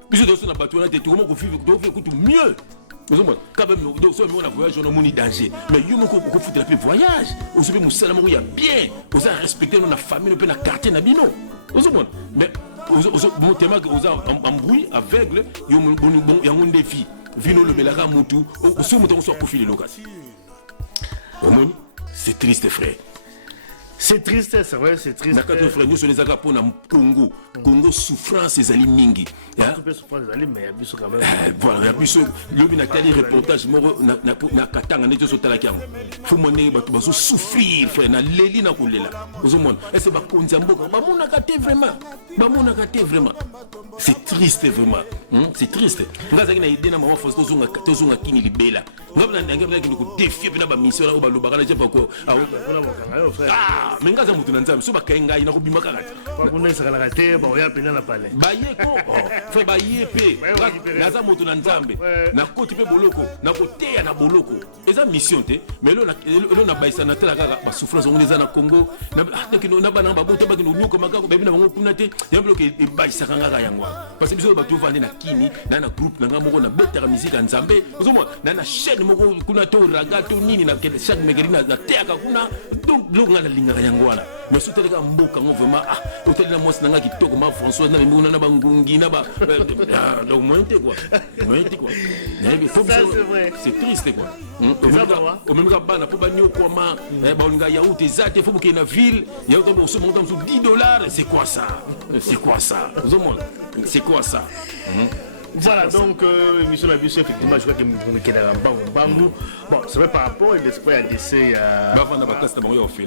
biso to na bato na te comment ko vivre to vivre tout mieux quand même on a voyagé on a mon danger mais yo moko ko foutre la voyage on se fait musala moko ya bien on a respecter notre famille pe na quartier na bino mais bon tema que on a embrouille aveugle yo bon ya mon défi vino le belaka mutu au so mutu on soit profil local c'est triste frère. C'est triste, c'est vrai, c'est triste. Nakatu frère, nous sommes les agapons na Congo. Congo souffrance les ali mingi. Un peu souffrance les ali mais abiso quand même. Voilà, abiso le bina tali reportage moro na katanga neto so tala kiango. Faut moné ba to souffrir frère na leli na kolela. Ozomona, est-ce ba konza mboka ba mona katé vraiment. Ba mona katé vraiment. C'est triste vraiment. C'est triste. Ngaza kina idena mama force tozunga kini libela. Ngabla ngabla kini ko défier bina ba mission na ba lobaka je pa ko. Ah, mais ngaza mutu nanzam so bakaenga ina ko bimaka kati. Ba kuna isakala kate ba oya pena na pale. Ba yeko, fe ba yepe. Ngaza mutu nanzambe. Na koti pe boloko, na koteya na boloko. Eza mission te, mais lo na baisa na tela kaka ba souffrance on eza na Congo. Na tekino na bana ba bote ba kino nyoko makako ba bina bango kuna te. Ya bloke e baisa kanga yango. Parce que biso ba to vande na kini, na groupe na ngamoko na betera musique nzambe. Ozomwa na chaîne moko kuna to ragato nini na chaque megeri na teaka kuna. Donc lo ngala linga yango wana. Mais surtout les gars mboka ngo vraiment hôtel na mwasi nanga kitoko ma François na mbuna na bangungi na ba donc mointe quoi. C'est triste quoi. Au même cas na po ba nyoko ma ba linga yaoute zate faut que na ville yaoute bo so montant sur $10, c'est quoi ça? C'est quoi ça? C'est quoi ça? Voilà, donc, émission de la bus, effectivement, je crois que nous sommes bambou. Bon, c'est vrai par rapport à l'esprit à décès. Bah, on a pas casse de mon fait.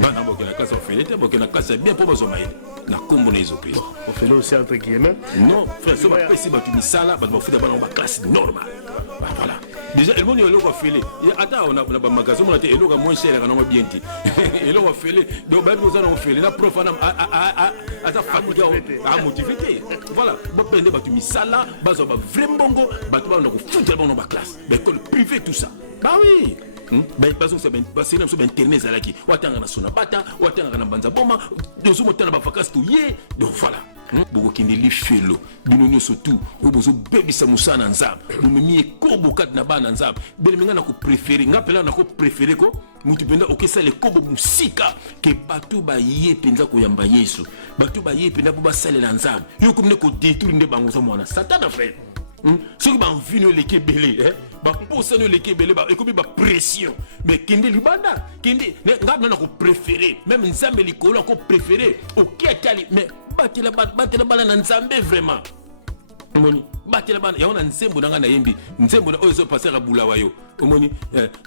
Bah, on a casse de fait, on a casse bien pour besoin de na combo les opé. On fait aussi entre guillemets. Non, frère, ça va pas ici, bah, tu dis ça là, bah, on fait d'abord en classe normale. Voilà. Déjà, le monde est là, on va faire. Attends, on a un magasin, on a été là, moins cher, on a bien dit. Et là, on va faire. Donc, ben, nous allons faire. La prof, à ta famille, à motiver. Voilà. Ben, tu mis ça là, bah, on va vraiment bongo, bah, tu vas nous foutre dans la classe. Ben, école privée, tout ça. Bah oui. Ben, parce que c'est un peu internet, ça là qui. Ou attends, on a son abata, ou attends, on a banza boma, deux hommes, on a vacances tout yé. Donc, voilà. Boko kinde li felo bino surtout obozo baby samusa na nzab mumemi ekobo kat na bana nzab bele minga na ko préférer ngapela na ko préférer ko mutu benda okesa le kobo musika ke batu ba ye penza ko yamba Yesu batu ba ye penda ba sale na nzab yo komne ko détruire nde bango za mwana satan frère ce qui ba envie le kebele ba posa le kebele ba ekobi ba pression mais kinde libanda kinde ngapela na ko préférer même nzambe likolo ko préférer oketali mais batela bala na nzambe vraiment omoni batela bana ya ona nzembo nanga na yembi nzembo na ozo passer à bulawa yo omoni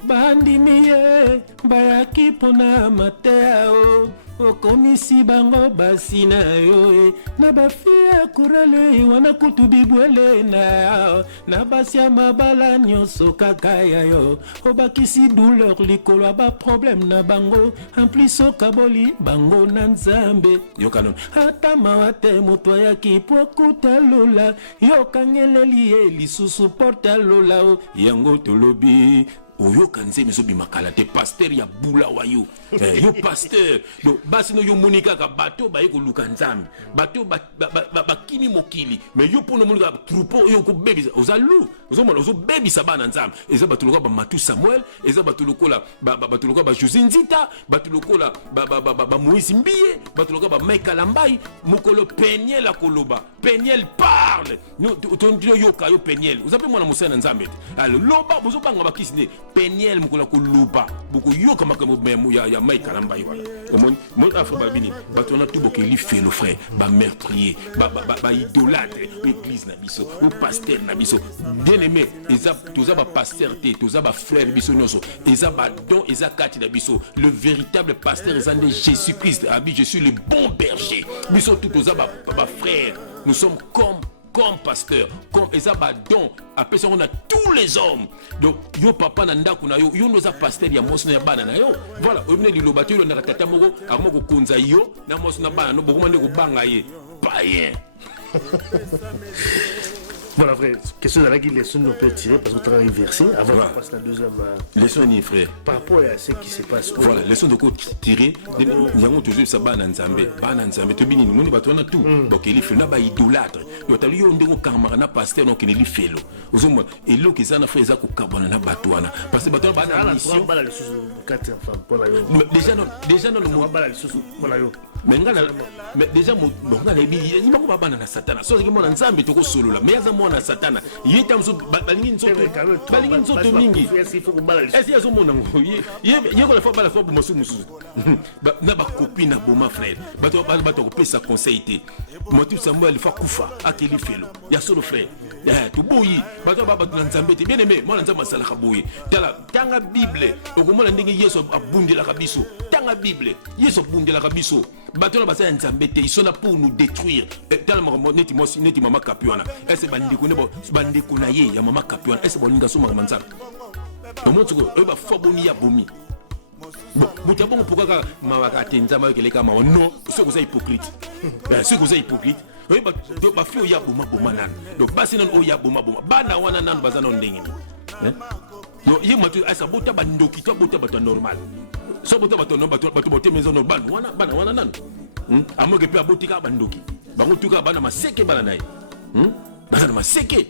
bandimi ye bayaki pona mateo okomisi bango basina yo na bafia kurale wana kutubibwele na basia mabala nyoso kaka ya yo obakisi douleur likolo ba problème na bango en plus okaboli bango na nzambe yo kanon ata mawate moto yaki pokuta lola yo kangeleli lisusu porta lola yango tolobi oyo kanze meso bimakala te pasteur ya bula wayo yo pasteur donc basino yo monika ka bato ba yeko luka nzambe bato ba kimi mokili mais yo pono monika troupeau yo ko bebisa ozalu ozomona ozo bebisa bana nzambe eza bato lokola ba Matu Samuel eza bato lokola bato lokola ba Josie Nzita bato lokola ba Moïse Mbiye bato lokola ba Michael Lambai mokolo Peniel la koloba Peniel parle no tondino yo ka yo Peniel ozape mwana mosana nzambe alors loba bozo banga bakisine Peniel mukula kuluba buku yoka makambo ya Michael Lambai wala omoni mon Afrique bini bato na tout boke li fait le frère ba meurtrier ba idolâtre église na biso ou pasteur na biso bien aimé eza toza ba pasteur te toza ba frère biso noso eza ba don eza kati na biso le véritable pasteur eza de Jésus-Christ abi je suis le bon berger biso tout toza ba frère nous sommes comme pasteur comme ezaba don après ça on a tous les hommes donc yo papa na ndako na yo nous a pasteur ya moso na bana na yo voilà omine di lobato yo na tata moko amoko konza yo na moso na bana no boko mande ko banga ye païen Voilà, frère. Question de la leçon on peut tirer parce que tu as inversé avant de passer la deuxième. Leçon ni frère. Par rapport à ce qui se passe. Voilà, leçon de quoi tirer. Nous avons toujours ça bananzambe, tu bini nous ni batona tout. Donc il fait là ba idolâtre. Yo tali yo ndeko kamara na pasteur donc il fait lo. Ozomo et lo que ça na frère za ko kabona na batwana parce que batwana ba na mission. Déjà non le mot bala lisusu voilà yo. Mais déjà mon na lebi ni mako bana na satana. So ki mona nzambe to ko solo la. Mais ya mona satana. Yeta mso balingi nzoto mingi. Est-ce yazo mona ngo. Ye ko la fois bala fois musu. Na ba copine na boma frère. Bato ko pesa conseil té. Motu Samuel il faut kufa akeli felo. Ya solo frère. To boyi bato ba na nzambe té bien aimé mona nzambe sala kaboyi. Tanga Bible okomona ndenge Yesu abundela kabiso. Tanga Bible Yesu abundela kabiso. Bato na basa nzambe té ils sont là pour nous détruire. Tellement neti mama kapiona. Est-ce bandiko ne bandiko na ye ya mama kapiona. Est-ce boninga so mama nzambe. Omotuko eba foboni ya bomi. Bon, bon pourquoi mama nzambe keleka mama non, c'est que ça hypocrite. C'est que ça hypocrite. Oui ba fio ya boma nan. Donc basi non o ya boma bana wana nan bazana ndenge. Yo ye matu asa bota bandoki to bota bato normal. So bota bato bato maison normal wana nan. Amoke pe abotika bandoki. Bango tuka bana maseke bana naye. Bazana maseke.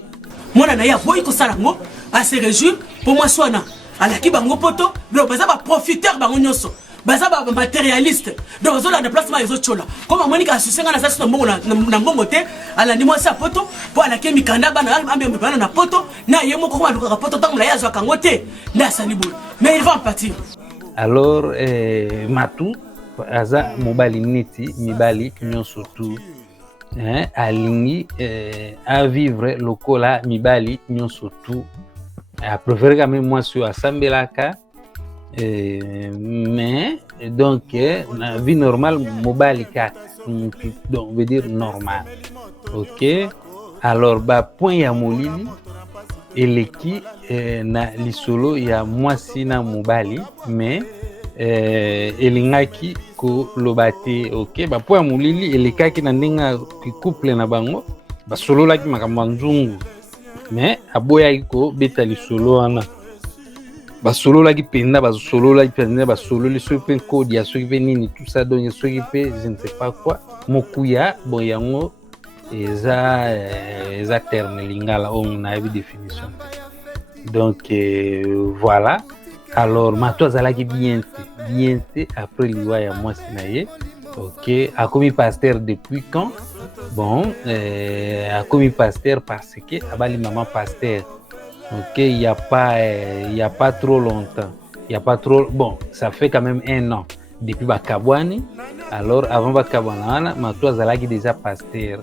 Mwana na ya boy ko salango a se réjouir pour moi swana. Alaki bango poto, donc baza ba profiteur bango nyoso. Baza ba matérialiste. Donc bazo la déplacement les autres chola. Comme Monica a susenga na sasa na mbongo te, ala ni moi sa poto, po ala ke mikanda bana bana na poto, na yemo ko ma luka poto tant la ya zo kangote, na salibu. Mais il va en partir. Alors Matu aza mobali neti mibali nyonso tu alingi à vivre lokola mibali nyonso tu a préféré quand même moi sur asambelaka mais donc la vie normale mobali kaka donc veut dire normal. OK, alors ba point ya molili eleki na lisolo ya mwasi na mobali mais elingaki ko lobate. OK, ba point ya molili elekaki na ndinga couple na bango ba solo laki makambo nzungu mais aboyaki ko beta lisolo wana basololaki penda basololaki penda basololi soki mpe nkodi ya soki mpe nini tout ça donc soki mpe je ne sais pas quoi mokuya bon yango eza terme lingala oyo nayebi définition donc voilà. Alors Matu azalaki bien te après liwa ya mwasi na ye. OK, akomi pasteur depuis quand? Bon akomi pasteur parce que abali maman pasteur. OK, il y a pas trop longtemps. Il y a pas trop bon, ça fait quand même 1 an depuis Bakabwani. Alors avant Bakabwana, Matu azalaki déjà pasteur.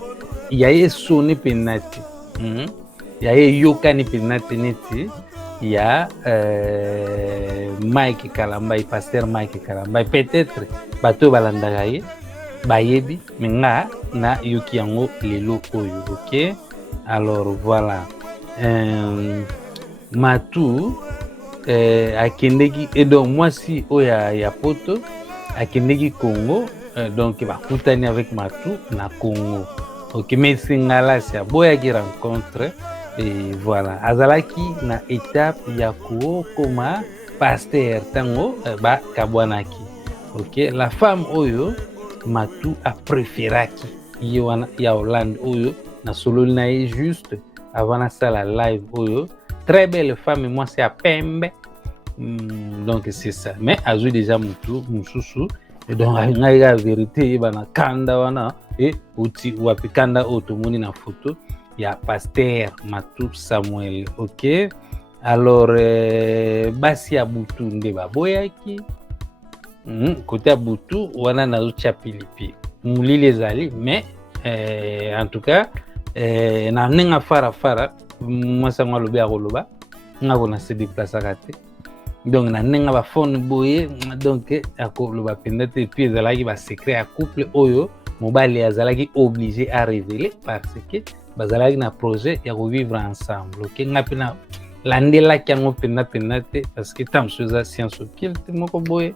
Il y a sonné penati. Il y a yokani penati neti. Il y a Mike Kalamba, pasteur Mike Kalamba. Peut-être bato balandaka ye bayebi menga na yoki yango lelo oyo. OK, alors voilà. Matu akendeki et donc moi si oya ya poto akendeki Congo donc bakutani avec Matu na Congo. OK, mais singala sia boya ki rencontre et voilà azalaki na étape ya koma pasteur tango ba kabwanaki. OK, la femme oyo Matu a préféraki ya Hollande oyo na solo na juste avant la salle live oyo. Très belle femme et moi c'est à Pembe. Donc c'est ça. Mais azui déjà mususu et donc la vérité bana kanda wana et uti wapi kanda otomoni na photo ya pasteur Matu Samuel. OK, alors basi abutu nde baboyaki côté abutu wana na ucha pilipi mulili ezali mais en tout cas na nenga fara moi ça moi lobe akoloba nga kona se déplacer kate donc na nenga ba phone boye donc akoloba penda te puis ezalaki ba secret ya couple oyo mobali azalaki obligé à révéler parce que bazalaki na projet ya vivre ensemble. OK, nga pena landela kyango penda te parce que tam soza science occulte moko boye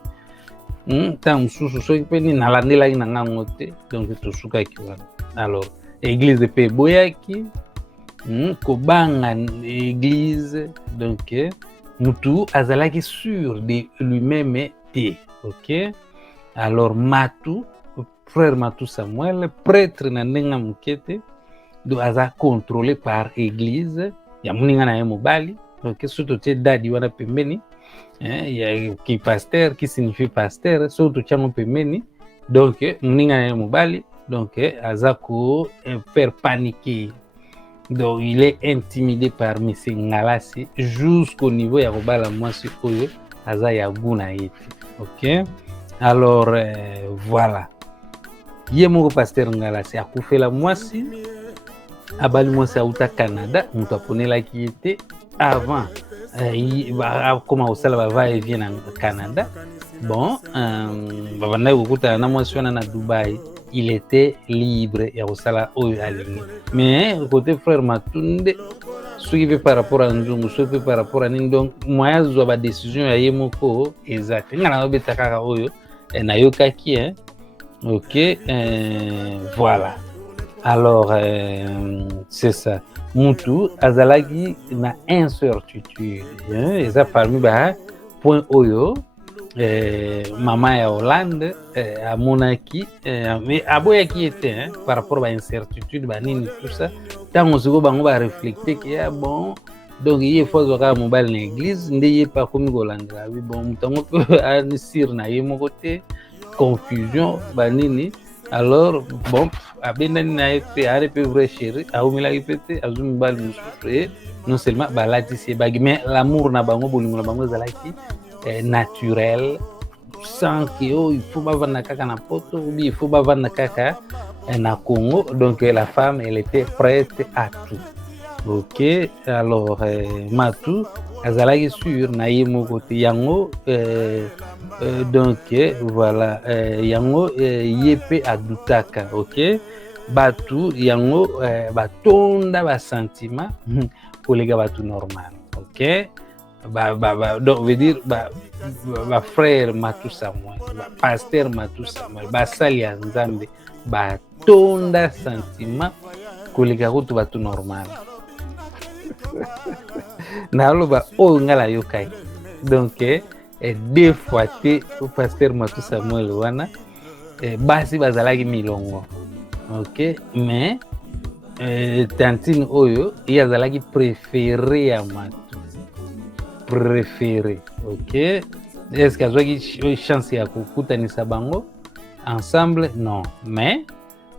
tam susu so peni na landela na ngango te donc to suka ki wana. Alors église de pe boyaki kobanga église donc mutu azalaki sûr de lui-même te, ok. Alors Matu, frère Matu Samuel, prêtre na ndenga mukete, do aza contrôlé par église ya muninga na ye mobali, donc surtout te dadi wana pembeni, ya ki pasteur qui signifie pasteur, surtout chango pembeni, donc muninga na ye mobali, donc aza ko faire paniquer. Donc il est intimidé par M. Ngalasi jusqu'au niveau ya kobala mwasi oyo aza ya guna yete, ok. Alors voilà, ye moko pasteur Ngalasi akufela mwasi, abali mwasi auta Canada, mutu aponelaki yete avant koma kosala va et vient na Canada. Bon, babandaki kokutana na mwasi wana na Dubai, il était libre ya kosala oyo alingi. Mais côté frère Matunde, soki par rapport à nzungu, soki par rapport à nini, donc moya zwa ba décision ya ye moko exact. Nga na obeta kaka oyo na yokaki, hein. Ok, voilà. Alors c'est ça. Mutu azalaki na incertitude, hein, eza parmi ba point oyo maman ya Hollande amonaki mais aboyaki ete, hein, par rapport à incertitude banini tout ça, tango siko bango ba reflecter que bon, donc il faut zoka mobile na église nde ye pa komi kolandela oui bon mutango ani sir na ye moko te, confusion banini. Alors bon abendani na ete are pe vrai chéri aumilaki pete azumi bali mususu non seulement balatisi bagi, mais l'amour na bango bolingo na bango ezalaki naturel, sans que il faut bavanda kaka na poto ou bien il faut bavanda kaka na Congo. Donc la femme elle était prête à tout, ok. Alors Matu azalaki sur na ye moko te yango donc voilà yango yepe adutaka, ok. Batu yango batonda ba sentiment kolega batu normal, ok. Donc veut dire frère Matu Samuel, pasteur Matu Samuel, basali ya Nzambe batonda sentiment kolega kutu batu normal. Naloba oyo ngala yokai, donc deux fois te pasteur Matu Samuel wana basi bazalaki milongo, ok. Mais tantine oyo iya azalaki préféré ya Matu, préféré, ok. Est-ce que azwaki chance ya kokutanisa bango ensemble? Non, mais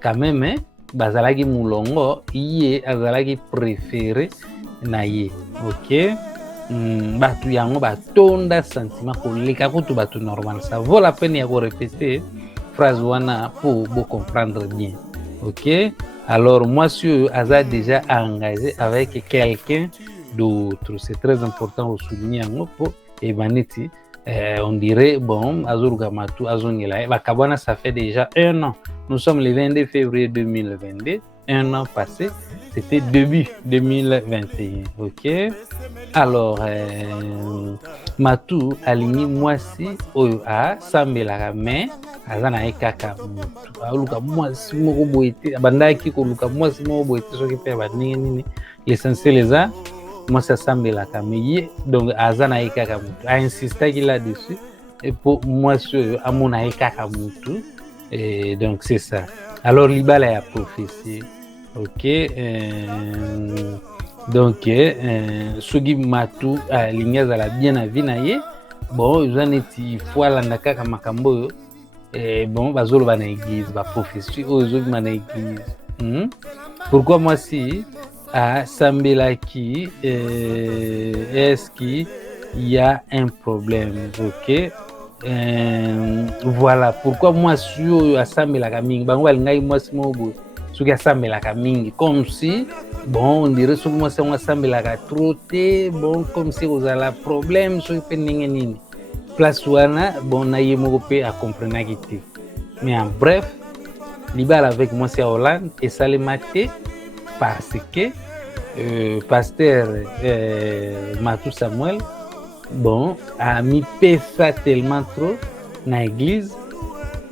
quand même bazalaki mulongo, iye azalaki préféré na ye, ok. Batu yango batonda sentiment koleka kutu batu normal. Ça vaut la peine ya ko répéter phrase wana pour vous comprendre bien, ok. Alors moi si aza déjà engagé avec quelqu'un d'autre, c'est très important de souligner pour Evaniti. On dirait bon azuruga Matu azongela bakabwana, ça fait déjà 1 an. Nous sommes le 22 février 2022, 1 an passé, c'était début 2021, ok. Alors Matu alingi mwasi oyo asambelaka, mais aza na ye kaka mutu aluka mwasi moko boye te, abandaki koluka mwasi moko boye te soki mpe bandenge nini, l'essentiel eza mwasi asambelaka, mais ye donc aza na ye kaka mutu, ainsistaki là-dessus et pour mwasi oyo amona ye kaka mutu, et donc c'est ça. Alors libala ya prophétie, ok. Donc soki Matu alingi azala bien na vie na ye, bon eza neti fo alanda kaka makambo oyo bon bazoloba na église, baprophétie oyo ezobima na église. Pourquoi mwasi asambelaki? Est-ce qu'il y a un problème, ok. Voilà pourquoi mwasi oyo asambelaka mingi, bango balingaki mwasi moko boye soki asambelaka mingi, comme si bon on dirait soki mwasi yango asambelaka trop te, bon comme si kozala problème soki mpe ndenge nini, place wana bon na ye moko mpe akomprenaki te. Mais en bref, libala avec mwasi ya Hollande esalema te parce que pasteur Matu Samuel bon a mis pesa tellement trop na église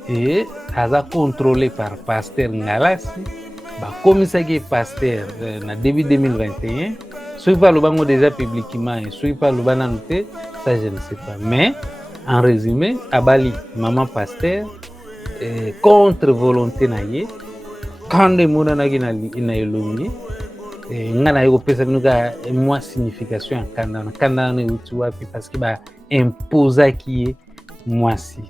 et aza contrôlé par pasteur Ngalasi. bakomisaki pasteur na début 2021 soki mpe alobango déjà publiquement et soki mpe aloba nanu te, ça je ne sais pas, mais en résumé abali maman pasteur contre volonté na ye kande emonanaki na elongi nga na ye kopesa bino kaka mwa signification ya kanda wana euti wapi parce que baimposaki ye mwasi